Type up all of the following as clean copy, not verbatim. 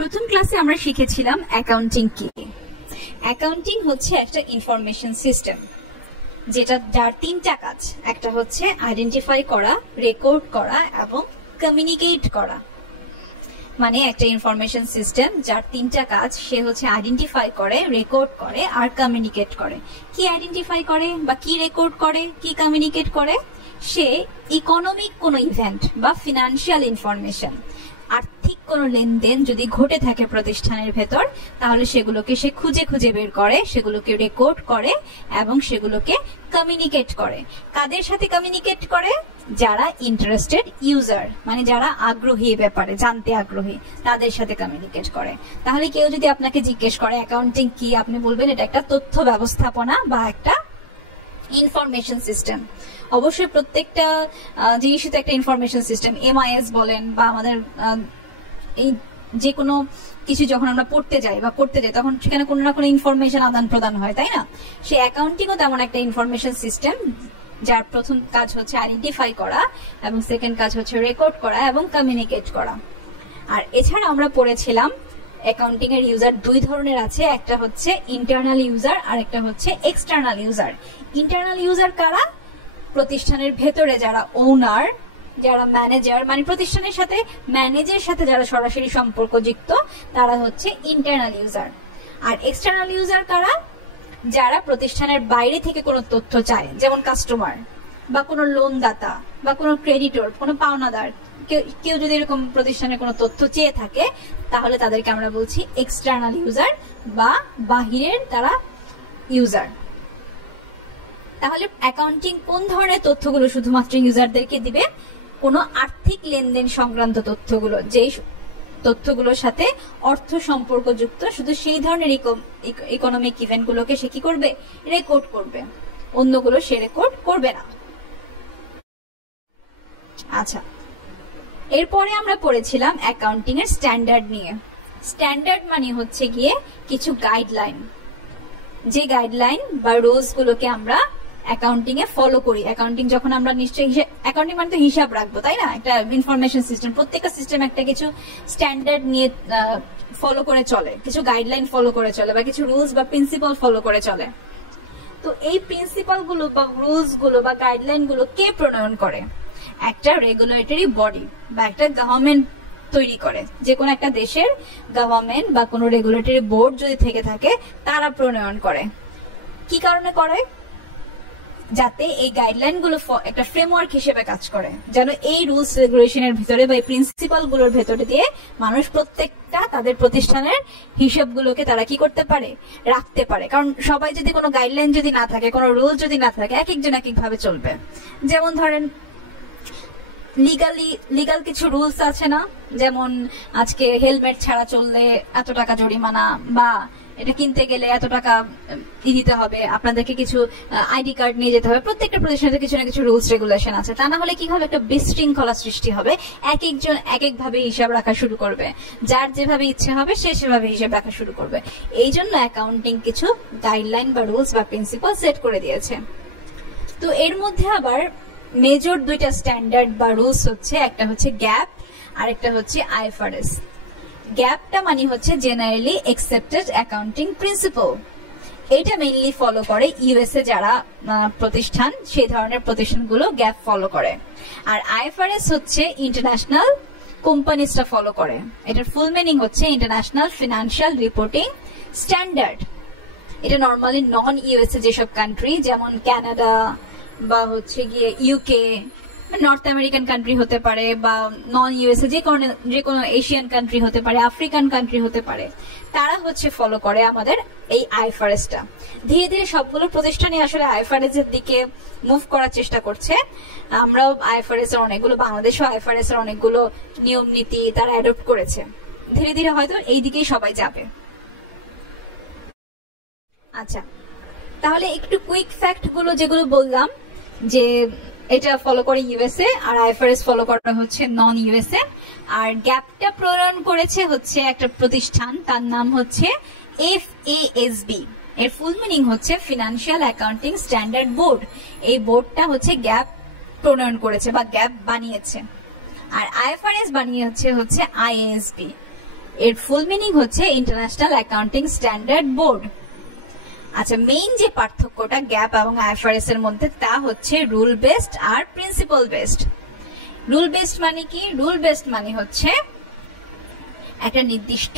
প্রথম ক্লাসে আমরা শিখেছিলাম অ্যাকাউন্টিং কি। অ্যাকাউন্টিং হচ্ছে একটা ইনফরমেশন সিস্টেম যার তিনটা কাজ। একটা হচ্ছে আইডেন্টিফাই করা, রেকর্ড করা এবং কমিউনিকেট করা। মানে একটা ইনফরমেশন সিস্টেম যার তিনটা কাজ, সে হচ্ছে আইডেন্টিফাই করে, রেকর্ড করে আর কমিউনিকেট করে। কি আইডেন্টিফাই করে বা কি রেকর্ড করে, কি কমিউনিকেট করে? সে ইকোনমিক কোনো ইভেন্ট বা ফিনান্সিয়াল ইনফরমেশন, আর্থিক কোনো লেনদেন যদি ঘটে থাকে প্রতিষ্ঠানের ভেতর, তাহলে সেগুলোকে সে খুঁজে খুঁজে বের করে, সেগুলোকে রেকর্ড করে এবং সেগুলোকে কমিউনিকেট করে। কাদের সাথে কমিউনিকেট করে? যারা ইন্টারেস্টেড ইউজার, মানে যারা আগ্রহী ব্যাপারে, জানতে আগ্রহী, তাদের সাথে কমিউনিকেট করে। তাহলে কেউ যদি আপনাকে জিজ্ঞেস করে অ্যাকাউন্টিং কি, আপনি বলবেন এটা একটা তথ্য ব্যবস্থাপনা বা একটা ইনফরমেশন সিস্টেম। অবশ্যই প্রত্যেকটা জিনিসই তো একটা ইনফরমেশন সিস্টেম। এমআইএস বলেন বা আমাদের এই যে কোনো কিছু যখন আমরা পড়তে যাই বা করতে যাই, তখন সেখানে কোনো না কোনো ইনফরমেশন আদান প্রদান হয়, তাই না? সে অ্যাকাউন্টিংও তেমন একটা ইনফরমেশন সিস্টেম, যার প্রথম কাজ হচ্ছে আইডেন্টিফাই করা এবং সেকেন্ড কাজ হচ্ছে রেকর্ড করা এবং কমিউনিকেট করা। আর এছাড়া আমরা পড়েছিলাম অ্যাকাউন্টিং এর ইউজার দুই ধরনের আছে, একটা হচ্ছে ইন্টারনাল ইউজার আর একটা হচ্ছে এক্সটার্নাল ইউজার। ইন্টারনাল ইউজার কারা? প্রতিষ্ঠানের ভেতরে যারা ওনার, যারা ম্যানেজার, মানে প্রতিষ্ঠানের সাথে ম্যানেজের সাথে যারা সরাসরি সম্পর্কযুক্ত, তারা হচ্ছে ইন্টারনাল ইউজার। আর এক্সটার্নাল ইউজার কারা? যারা প্রতিষ্ঠানের বাইরে থেকে কোনো তথ্য চায়, যেমন কাস্টমার বা কোনো লোনদাতা বা কোনো ক্রেডিটর, কোনো পাওনাদার, কেউ যদি এরকম প্রতিষ্ঠানের কোনো তথ্য চেয়ে থাকে, তাহলে তাদেরকে আমরা বলছি এক্সটার্নাল ইউজার বা বাহিরের তারা ইউজার। তাহলে অ্যাকাউন্টিং কোন ধরনের তথ্যগুলো শুধুমাত্র ইউজারদেরকে দিবে? কোনো আর্থিক লেনদেন সংক্রান্ত তথ্যগুলো, যেই তথ্যগুলোর সাথে অর্থ সম্পর্কযুক্ত, শুধু সেই ধরনের ইকোনমিক ইভেন্টগুলোকে সে কি করবে? রেকর্ড করবে। অন্যগুলো সে রেকর্ড করবে না। আচ্ছা, এরপরে আমরা পড়েছিলাম অ্যাকাউন্টিং এর স্ট্যান্ডার্ড নিয়ে। স্ট্যান্ডার্ড মানে হচ্ছে গিয়ে কিছু গাইডলাইন, যে গাইডলাইন বা রুলস গুলোকে আমরা অ্যাকাউন্টিং এ ফলো করি। অ্যাকাউন্টিং যখন আমরা নিশ্চয়ই, অ্যাকাউন্টিং মানে তো হিসাব রাখবো, তাই না? একটা ইনফরমেশন সিস্টেম, প্রত্যেকটা সিস্টেম একটা কিছু স্ট্যান্ডার্ড নিয়ে ফলো করে চলে, কিছু গাইডলাইন ফলো করে চলে বা কিছু রুলস বা প্রিন্সিপাল ফলো করে চলে। তো এই প্রিন্সিপাল গুলো বা রুলস গুলো বা গাইডলাইন গুলো কে প্রণয়ন করে? একটা রেগুলেটরি বডি বা একটা গভর্নমেন্ট তৈরি করে। যে কোনো একটা দেশের গভর্নমেন্ট বা কোনো রেগুলেটরি বোর্ড যদি থেকে থাকে, তারা প্রণয়ন করে। কি কারণে করে? যাতে এই গাইডলাইন গুলো একটা ফ্রেমওয়ার্ক হিসেবে কাজ করে, যেন এই রুলস রেগুলেশনের ভিতরে বা এই প্রিন্সিপাল গুলোর ভেতরে দিয়ে মানুষ প্রত্যেকটা তাদের প্রতিষ্ঠানের হিসাবগুলোকে তারা কি করতে পারে? রাখতে পারে। কারণ সবাই যদি কোনো গাইডলাইন যদি না থাকে, কোনো রুল যদি না থাকে, এক একজন এক এক ভাবে চলবে। যেমন ধরেন লিগাল কিছু রুলস আছে না, যেমন আজকে হেলমেট ছাড়া চললে এত টাকা জরিমানা, বা এটা কিনতে গেলে এত টাকা দিতে হবে, আপনাদেরকে কিছু আইডি কার্ড নিয়ে যেতে হবে। প্রত্যেকটা প্রতিষ্ঠানের কিছু না কিছু রুলস রেগুলেশন আছে। তা না হলে কি হবে? একটা বিশৃঙ্খলা সৃষ্টি হবে। এক একজন এক এক ভাবে হিসাব রাখা শুরু করবে, যার যেভাবে ইচ্ছে হবে সে সেভাবে হিসাব রাখা শুরু করবে। এই জন্য অ্যাকাউন্টিং কিছু গাইডলাইন বা রুলস বা প্রিন্সিপাল সেট করে দিয়েছে। তো এর মধ্যে আবার মেজর দুইটা স্ট্যান্ডার্ড বা রুলস হচ্ছে, একটা হচ্ছে গ্যাপ আর একটা হচ্ছে আইএফআরএস। গ্যাপটা মানে হচ্ছে জেনারেলি অ্যাকসেপ্টেড অ্যাকাউন্টিং প্রিন্সিপাল। এটা মেইনলি ফলো করে ইউএসএ যারা প্রতিষ্ঠান, সেই ধরনের প্রতিষ্ঠানগুলো গ্যাপ ফলো করে। আর আইএফআরএস হচ্ছে ইন্টারন্যাশনাল কোম্পানিজরা ফলো করে। এটার ফুল মিনিং হচ্ছে ইন্টারন্যাশনাল ফিনান্সিয়াল রিপোর্টিং স্ট্যান্ডার্ড। এটা নর্মালি নন ইউএসএ যেসব কান্ট্রি, যেমন কানাডা বা হচ্ছে গিয়ে ইউকে, নর্থ আমেরিকান কান্ট্রি হতে পারে, বা নন ইউএসএ যে কোনো এশিয়ান কান্ট্রি হতে পারে, আফ্রিকান কান্ট্রি হতে পারে, তারা হচ্ছে ফলো করে আমাদের এই আইএফআরএসটা। ধীরে ধীরে সবগুলো প্রতিষ্ঠানই আসলে আইএফআরএস এর দিকে মুভ করার চেষ্টা করছে। আমরাও আইএফআরএস এর অনেকগুলো, বাংলাদেশও আইএফআরএস এর অনেকগুলো নিয়ম নীতি তারা অ্যাডপ্ট করেছে। ধীরে ধীরে হয়তো এই দিকেই সবাই যাবে। আচ্ছা, তাহলে একটু কুইক ফ্যাক্ট গুলো যেগুলো বললাম, যে এটা ফলো করে ইউএসএ আর আইএফআরএস ফলো করা হচ্ছে নন ইউএসএ। আর গ্যাপটা প্রণয়ন করেছে হচ্ছে একটা প্রতিষ্ঠান, তার নাম হচ্ছে FASB। এর ফুল মিনিং হচ্ছে ফিনান্সিয়াল অ্যাকাউন্টিং স্ট্যান্ডার্ড বোর্ড। এই বোর্ডটা হচ্ছে গ্যাপ প্রণয়ন করেছে বা গ্যাপ বানিয়েছে। আর আইএফআরএস বানিয়েছে হচ্ছে IASB। এর ফুল মিনিং হচ্ছে ইন্টারন্যাশনাল অ্যাকাউন্টিং স্ট্যান্ডার্ড বোর্ড। আচ্ছা, মেইন যে পার্থক্যটা গ্যাপ এবং আইএফআরএস এর মধ্যে তা হচ্ছে রুল বেসড আর প্রিন্সিপাল বেসড। রুল বেসড মানে কি? রুল বেসড মানে হচ্ছে একটা নির্দিষ্ট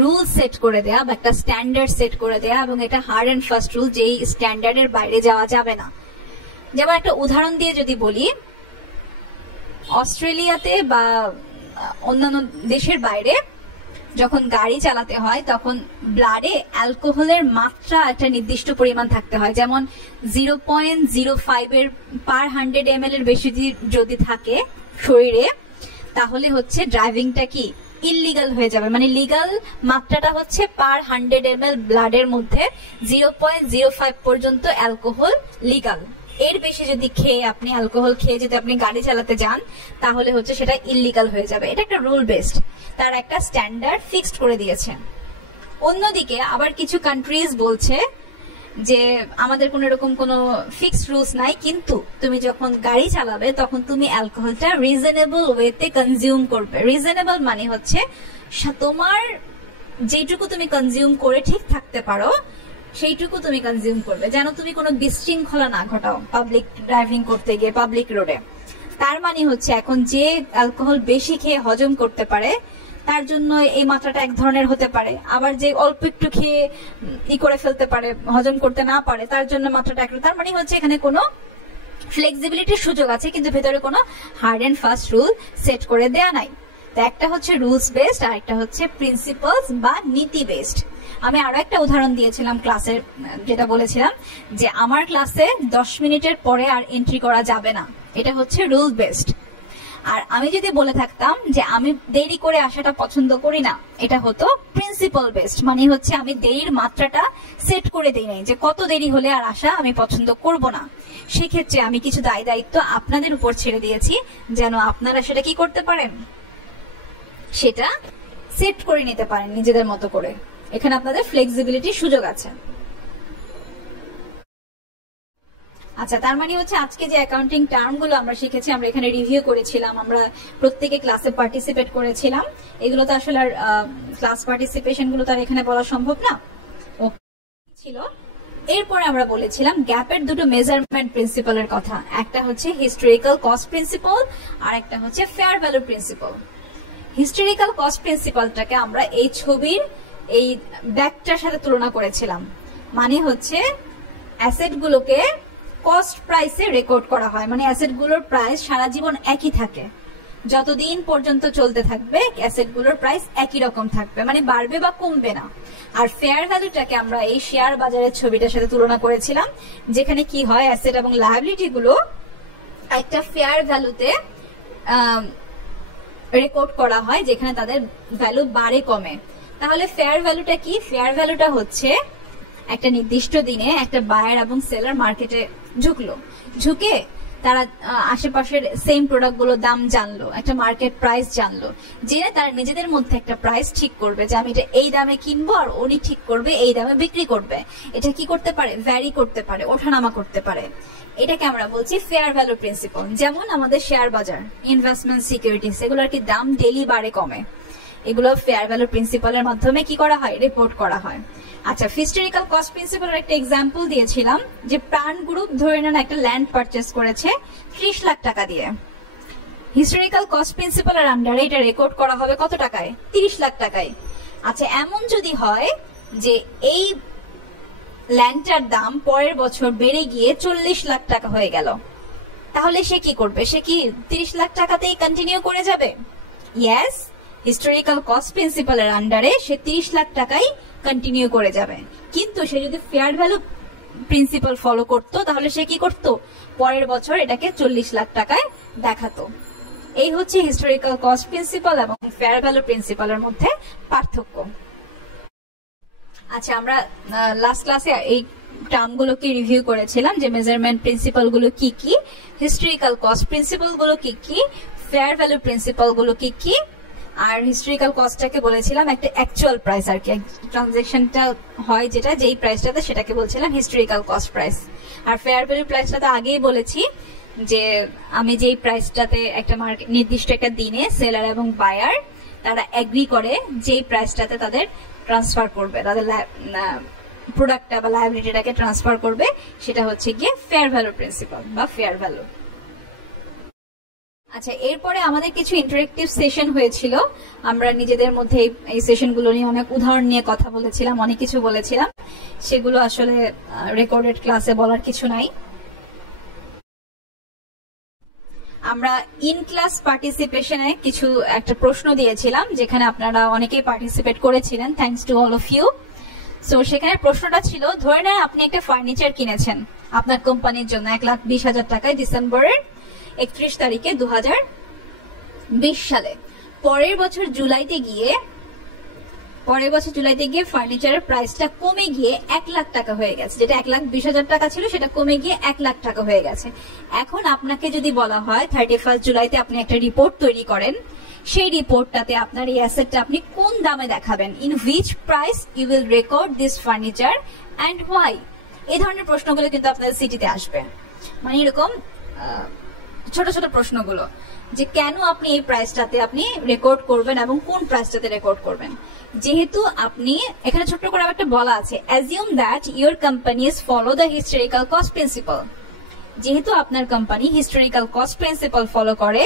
রুল সেট করে দেয়া বা একটা স্ট্যান্ডার্ড সেট করে দেয়া, এবং এটা হার্ড এন্ড ফাস্ট রুল, যেই স্ট্যান্ডার্ডের বাইরে যাওয়া যাবে না। যেমন একটা উদাহরণ দিয়ে যদি বলি, অস্ট্রেলিয়াতে বা অন্যান্য দেশের বাইরে যখন গাড়ি চালাতে হয় তখন ব্লাডে অ্যালকোহলের মাত্রা একটা নির্দিষ্ট পরিমাণ থাকতে হয়, যেমন 0.05 এর পার 100 ml এর বেশি যদি থাকে শরীরে, তাহলে হচ্ছে ড্রাইভিংটা কি ইললিগাল হয়ে যাবে। মানে লিগাল মাত্রাটা হচ্ছে পার 100 ml ব্লাডের মধ্যে 0.05 পর্যন্ত অ্যালকোহল লিগাল। এর বেশি যদি খেয়ে আপনি অ্যালকোহল খেয়ে যদি আপনি গাড়ি চালাতে যান তাহলে হচ্ছে সেটা ইললিগাল হয়ে যাবে। এটা একটা রুল বেসড, তার একটা স্ট্যান্ডার্ড ফিক্সড করে দিয়েছে। অন্যদিকে আবার কিছু কান্ট্রিজ বলছে যে আমাদের কোনো এরকম কোনো ফিক্সড রুলস নাই, কিন্তু তুমি যখন গাড়ি চালাবে তখন তুমি অ্যালকোহলটা রিজনেবল ওয়েতে কনজিউম করবে। রিজনেবল মানে হচ্ছে তোমার যেটুকু তুমি কনজিউম করে ঠিক থাকতে পারো সেইটুকু তুমি কনজিউম করবে, যেন তুমি কোনো বিশৃঙ্খলা না ঘটাও পাবলিক ড্রাইভিং করতে গিয়ে পাবলিক রোডে। তার মানে হচ্ছে এখন যে অ্যালকোহল বেশি খেয়ে হজম করতে পারে তার জন্য এই মাত্রাটা এক ধরনের হতে পারে, আবার যে অল্প একটু খেয়ে করে ফেলতে পারে, হজম করতে না পারে, তার জন্য মাত্রাটা এক। তার মানে হচ্ছে এখানে কোনো ফ্লেক্সিবিলিটির সুযোগ আছে, কিন্তু ভেতরে কোনো hard and fast rule set করে দেয়া নাই। তো একটা হচ্ছে রুলস বেসড আর একটা হচ্ছে প্রিন্সিপালস বা নীতি বেসড। আমি আরো একটা উদাহরণ দিয়েছিলাম ক্লাসের, যেটা বলেছিলাম যে আমার ক্লাসে 10 মিনিটের পরে আর এন্ট্রি করা যাবে না, এটা হচ্ছে রুল বেসড। আর আমি যদি বলে থাকতাম যে আমি দেরি করে আসাটা পছন্দ করি না, এটা হতো প্রিন্সিপাল বেসড। মানে হচ্ছে আমি দেরির মাত্রাটা সেট করে দিই নাই যে কত দেরি হলে আর আসা আমি পছন্দ করব না। সেক্ষেত্রে আমি কিছু দায় দায়িত্ব আপনাদের উপর ছেড়ে দিয়েছি যেন আপনারা সেটা কি করতে পারেন, সেটা সেট করে নিতে পারেন নিজেদের মতো করে। এখানে আপনাদের ফ্লেক্সিবিলিটির সুযোগ আছে। আচ্ছা, তার মানে হচ্ছে আজকে যে অ্যাকাউন্টিং টার্মগুলো আমরা শিখেছি, আমরা এখানে রিভিউ করেছিলাম, আমরা প্রত্যেকে ক্লাসে পার্টিসিপেট করেছিলাম। এগুলো তো আসলে আর ক্লাস পার্টিসিপেশন গুলো তো আর এখানে বলা সম্ভব না ছিল। এরপরে আমরা বলেছিলাম গ্যাপের দুটো মেজারমেন্ট প্রিন্সিপালের কথা, একটা হচ্ছে হিস্টোরিক্যাল কস্ট প্রিন্সিপাল আর একটা হচ্ছে fair value principle. Historical cost প্রিন্সিপালটাকে আমরা এই ছবির এই ব্যাগটার সাথে তুলনা করেছিলাম। মানে হচ্ছে অ্যাসেট গুলোকে কস্ট প্রাইসে রেকর্ড করা হয়, মানে অ্যাসেট গুলোর প্রাইস সারা জীবন একই থাকে, যতদিন পর্যন্ত চলতে থাকবে অ্যাসেট গুলোর প্রাইস একই রকম থাকবে, মানে বাড়বে বা কমবে না। আর ফেয়ার ভ্যালুটাকে আমরা এই শেয়ার বাজারের ছবিটার সাথে তুলনা করেছিলাম, যেখানে কি হয় অ্যাসেট এবং লায়াবিলিটি গুলো একটা ফেয়ার ভ্যালুতে রেকর্ড করা হয়, যেখানে তাদের ভ্যালু বাড়ে কমে। তাহলে ফেয়ার ভ্যালুটা কি? ফেয়ার ভ্যালুটা হচ্ছে একটা নির্দিষ্ট দিনে একটা বায়ার এবং সেলার মার্কেটে ঝুঁকে তারা আশেপাশের সেম প্রোডাক্ট গুলোর দাম জানলো, একটা মার্কেট প্রাইস জানলো, জেনে তারা নিজেদের মধ্যে একটা প্রাইস ঠিক করবে যে আমি এটা এই দামে কিনবো, আর উনি ঠিক করবে এই দামে বিক্রি করবে। এটা কি করতে পারে? ভ্যারি করতে পারে, ওঠানামা করতে পারে। এটাকে আমরা বলছি ফেয়ার ভ্যালু প্রিন্সিপাল। যেমন আমাদের শেয়ার বাজার, ইনভেস্টমেন্ট সিকিউরিটিস, এগুলোর কি দাম ডেলি বাড়ে কমে, এগুলো ফেয়ার ভ্যালু প্রিন্সিপালের মাধ্যমে কি করা হয়? রিপোর্ট করা হয়। আচ্ছা, হিস্টোরিক্যাল কস্ট প্রিন্সিপালের একটা এক্সাম্পল দিয়েছিলাম যে প্রাণ গ্রুপ ধরে নেন একটা ল্যান্ড পারচেস করেছে 30 লাখ টাকা দিয়ে। হিস্টোরিক্যাল কস্ট প্রিন্সিপালের আন্ডারে এটা রেকর্ড করা হবে কত টাকায়? 30 লাখ টাকায়। আচ্ছা, এমন যদি হয় যে এই ল্যান্ডটার দাম পরের বছর বেড়ে গিয়ে 40 লাখ টাকা হয়ে গেল, তাহলে সে কি করবে? সে কি 30 লাখ টাকাতেই কন্টিনিউ করে যাবে? ইয়েস, হিস্টোরিক্যাল কস্ট প্রিন্সিপালের আন্ডারে সে 30 লাখ টাকাই কন্টিনিউ করে যাবে। কিন্তু সে যদি ফেয়ার ভ্যালু প্রিন্সিপাল ফলো করতো তাহলে সে কি করতো? পরের বছর এটাকে 40 লাখ টাকায় দেখাতো। এই হচ্ছে হিস্টোরিক্যাল কস্ট প্রিন্সিপাল এবং ফেয়ার ভ্যালু প্রিন্সিপালের মধ্যে পার্থক্য। আচ্ছা, আমরা লাস্ট ক্লাসে এই টার্মগুলোকে রিভিউ করেছিলাম যে মেজারমেন্ট প্রিন্সিপাল গুলো কি কি, হিস্টোরিক্যাল কস্ট প্রিন্সিপাল গুলো কি কি, ফেয়ার ভ্যালু প্রিন্সিপাল গুলো কি কি, আর হিস্টোরিক্যাল কস্টটাকে বলেছিলাম একটা অ্যাকচুয়াল প্রাইস, আর কি ট্রানজাকশনটা হয় যেটা যেই প্রাইসটাতে সেটাকে বলছিলাম হিস্টোরিক্যাল কস্ট প্রাইস। আর ফেয়ার ভ্যালু প্রাইসটা আগেই বলেছি যে আমি যেই প্রাইসটাতে একটা মার্কেট নির্দিষ্ট একটা দিনে সেলার এবং বায়ার তারা এগ্রি করে যে প্রাইসটাতে তাদের ট্রান্সফার করবে, তাদের প্রোডাক্টটা বা লায়াবিলিটিটাকে ট্রান্সফার করবে, সেটা হচ্ছে গিয়ে ফেয়ার ভ্যালু প্রিন্সিপাল বা ফেয়ার ভ্যালু। আচ্ছা, এরপরে আমাদের কিছু ইন্টারেক্টিভ সেশন হয়েছিল। আমরা নিজেদের মধ্যে এই সেশনগুলো নিয়ে অনেক উদাহরণ নিয়ে কথা বলেছিলাম, অনেক কিছু বলেছিলাম। সেগুলো আসলে রেকর্ডেড ক্লাসে বলার কিছু নাই। আমরা ইন ক্লাস পার্টিসিপেশনে কিছু একটা প্রশ্ন দিয়েছিলাম, যেখানে আপনারা অনেকেই পার্টিসিপেট করেছিলেন, thanks to all of you. So সেখানে প্রশ্নটা ছিল, ধরে নেন আপনি একটা ফার্নিচার কিনেছেন আপনার কোম্পানির জন্য 1,20,000 টাকায় ডিসেম্বরের 31 তারিখে 2020 সালে। পরের বছর জুলাইতে গিয়ে ফার্নিচারের প্রাইসটা কমে গিয়ে 1 লাখ টাকা হয়ে গেছে। যেটা 1,20,000 টাকা ছিল সেটা কমে গিয়ে 1 লাখ টাকা হয়ে গেছে। এখন আপনাকে যদি বলা হয় 31 জুলাইতে আপনি একটা রিপোর্ট তৈরি করেন, সেই রিপোর্টটাতে আপনার এই অ্যাসেটটা আপনি কোন দামে দেখাবেন, in which price you will record this furniture and why. এই ধরনের প্রশ্নগুলো কিন্তু আপনাদের সিটিতে আসবে। মানে এরকম ছোট ছোট প্রশ্নগুলো, যে কেন আপনি এই প্রাইসটাতে আপনি রেকর্ড করবেন এবং কোন প্রাইসটাতে রেকর্ড করবেন। যেহেতু আপনি এখানে ছোট্ট করে একটা বলা আছে, assume that your companies follow the historical cost principal. যেহেতু আপনার company historical cost principle follow করে,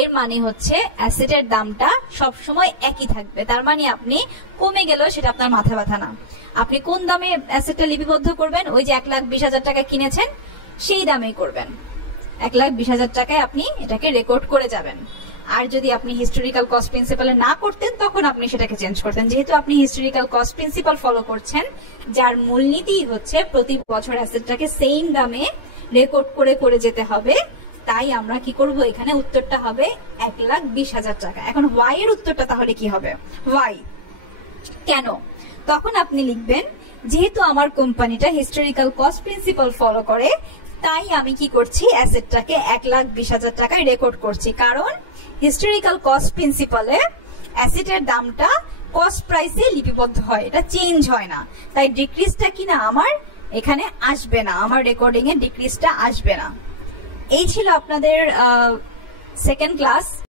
এর মানে হচ্ছে অ্যাসেটের দামটা সবসময় একই থাকবে। তার মানে আপনি কমে গেলেও সেটা আপনার মাথা ব্যথা না। আপনি কোন দামে অ্যাসেটটা লিপিবদ্ধ করবেন, ওই যে 1,20,000 টাকা কিনেছেন সেই দামেই করবেন। 1,20,000 টাকায় আপনি এটাকে রেকর্ড করে যাবেন। আর যদি আপনি হিস্টোরিক্যাল কস্ট প্রিন্সিপালে না করতেন, তখন আপনি সেটাকে চেঞ্জ করতেন। যেহেতু আপনি হিস্টোরিক্যাল কস্ট প্রিন্সিপাল ফলো করছেন, যার মূলনীতি হচ্ছে প্রতি বছর অ্যাসেটটাকে সেম দামে রেকর্ড করে করে যেতে হবে, তাই আমরা কি করব, এখানে উত্তরটা হবে 1,20,000 টাকা। এখন ওয়াই এর উত্তরটা তাহলে কি হবে, ওয়াই কেন? তখন আপনি লিখবেন, যেহেতু আমার কোম্পানিটা হিস্টোরিক্যাল কস্ট প্রিন্সিপাল ফলো করে, তাই আমি কি করছি, অ্যাসেটটাকে 1,20,000 টাকায় রেকর্ড করছি। কারণ হিস্টোরিক্যাল কস্ট প্রিন্সিপালে অ্যাসেটের দামটা কস্ট প্রাইসে লিপিবদ্ধ হয়, এটা চেঞ্জ হয় না। তাই ডিক্রিজটা কিনা আমার এখানে আসবে না, আমার রেকর্ডিং এ ডিক্রিজটা আসবে না। এই ছিল আপনাদের সেকেন্ড ক্লাস।